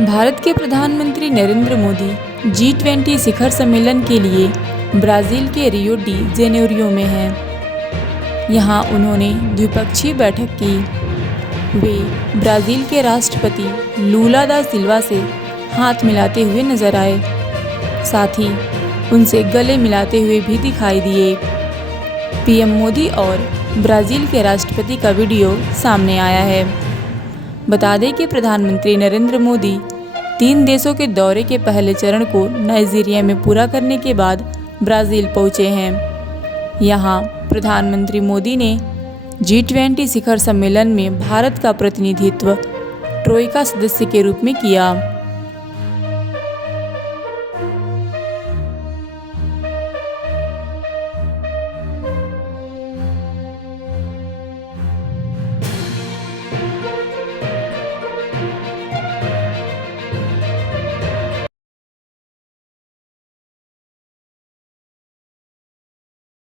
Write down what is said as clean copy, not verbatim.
भारत के प्रधानमंत्री नरेंद्र मोदी G20 शिखर सम्मेलन के लिए ब्राज़ील के रियो डी जेनेरियो में हैं। यहाँ उन्होंने द्विपक्षीय बैठक की। वे ब्राज़ील के राष्ट्रपति लूला दा सिल्वा से हाथ मिलाते हुए नजर आए, साथ ही उनसे गले मिलाते हुए भी दिखाई दिए। पीएम मोदी और ब्राज़ील के राष्ट्रपति का वीडियो सामने आया है। बता दें कि प्रधानमंत्री नरेंद्र मोदी 3 देशों के दौरे के पहले चरण को नाइजीरिया में पूरा करने के बाद ब्राज़ील पहुंचे हैं। यहां प्रधानमंत्री मोदी ने G20 शिखर सम्मेलन में भारत का प्रतिनिधित्व ट्रोइका सदस्य के रूप में किया।